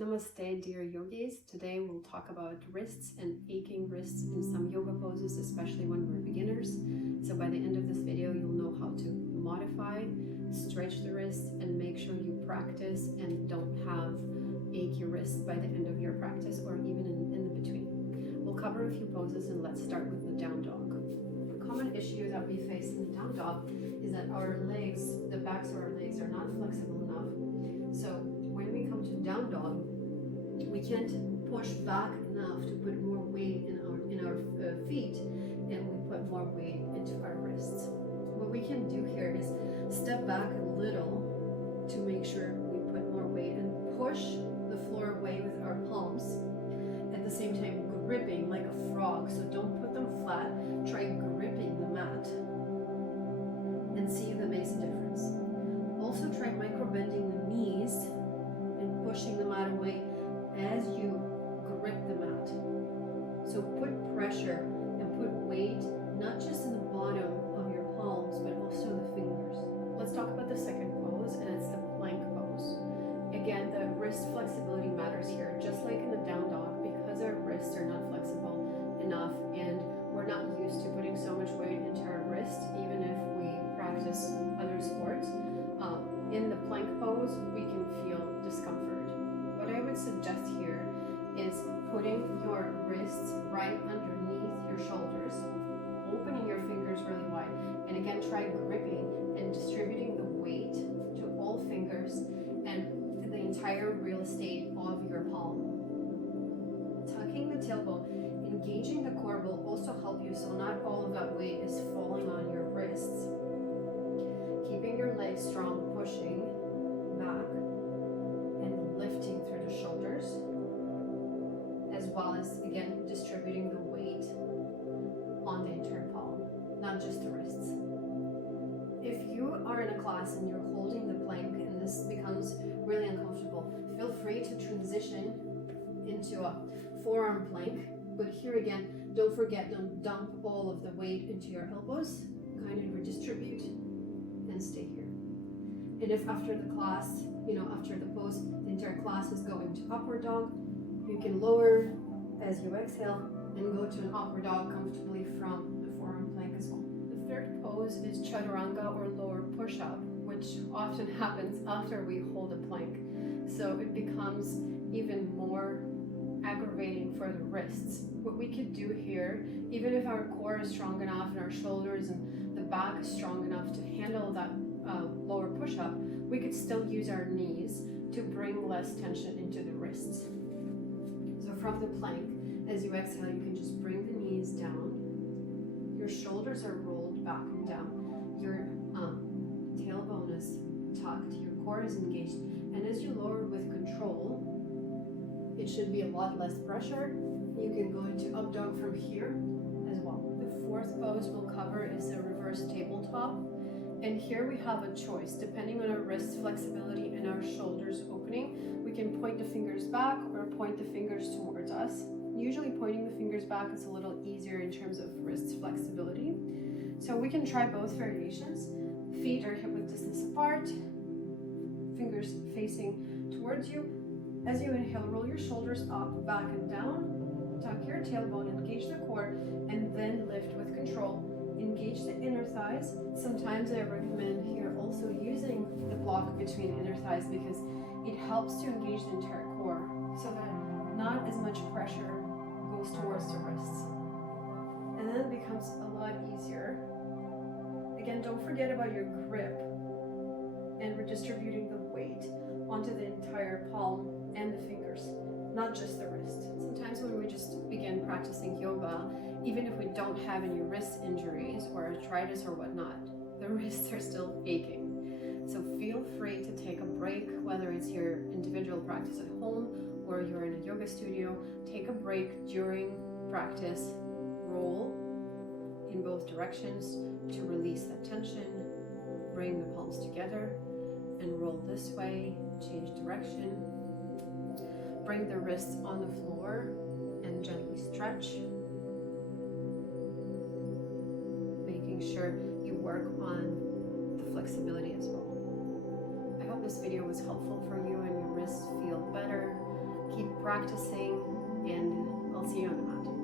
Namaste, dear yogis. Today we'll talk about wrists and aching wrists in some yoga poses, especially when we're beginners. So by the end of this video, you'll know how to modify, stretch the wrists, and make sure you practice and don't have achy wrists by the end of your practice or even in the between. We'll cover a few poses and let's start with the down dog. A common issue that we face in the down dog is that our legs, the backs of our legs are not flexible enough. So when we come to down dog, we can't push back enough to put more weight in our feet, and we put more weight into our wrists. What we can do here is step back a little to make sure we put more weight and push the floor away with our palms, at the same time gripping like a frog. So don't put them flat, try gripping the mat and see if that makes a difference. Also try micro bending the knees and pushing the mat away as you grip the mat. So put pressure and put weight not just in the bottom of your palms but also the fingers. Let's talk about the second pose, and it's the plank pose. Again, the wrist flexibility matters here, just like in the down dog, because our wrists are not flexible enough and we're not used to putting so much weight into our wrist, even if we practice other sports. In the plank pose, we can feel discomfort. What I would suggest here is putting your wrists right underneath your shoulders, opening your fingers really wide, and again try gripping and distributing the weight to all fingers and the entire real estate of your palm. Tucking the tailbone, engaging the core will also help you so not all of that weight is falling on your wrists. Keeping your legs strong, pushing back and lifting through the shoulders, as well as again distributing the weight on the entire palm, not just the wrists. If you are in a class and you're holding the plank and this becomes really uncomfortable, feel free to transition into a forearm plank. But here again, don't forget, don't dump all of the weight into your elbows. Kind of redistribute and stay here. And if after the class, after the pose, the entire class is going to upward dog, you can lower as you exhale and go to an upward dog comfortably from the forearm plank as well. The third pose is Chaturanga or lower push-up, which often happens after we hold a plank. So it becomes even more aggravating for the wrists. What we could do here, even if our core is strong enough and our shoulders and the back is strong enough to handle that lower push-up, we could still use our knees to bring less tension into the wrists. So from the plank, as you exhale, you can just bring the knees down. Your shoulders are rolled back and down. Your tailbone is tucked. Your core is engaged. And as you lower with control, it should be a lot less pressure. You can go into up dog from here as well. The fourth pose we'll cover is the reverse tabletop. And here we have a choice. Depending on our wrist flexibility and our shoulders opening, we can point the fingers back or point the fingers towards us. Usually pointing the fingers back is a little easier in terms of wrist flexibility. So we can try both variations. Feet are hip width distance apart, fingers facing towards you. As you inhale, roll your shoulders up, back and down, tuck your tailbone, engage the core, and then lift with control. Engage the inner thighs. Sometimes I recommend here also using the block between inner thighs because it helps to engage the entire core so that not as much pressure goes towards the wrists. And then it becomes a lot easier. Again, don't forget about your grip and redistributing the weight onto the entire palm and the fingers, not just the wrist. Sometimes when we just begin practicing yoga, even if we don't have any wrist injuries or arthritis or whatnot, the wrists are still aching. So feel free to take a break, whether it's your individual practice at home or you're in a yoga studio. Take a break during practice, roll in both directions to release that tension, bring the palms together and roll this way, change direction. Bring the wrists on the floor and gently stretch. Making sure you work on the flexibility as well. I hope this video was helpful for you and your wrists feel better. practicing and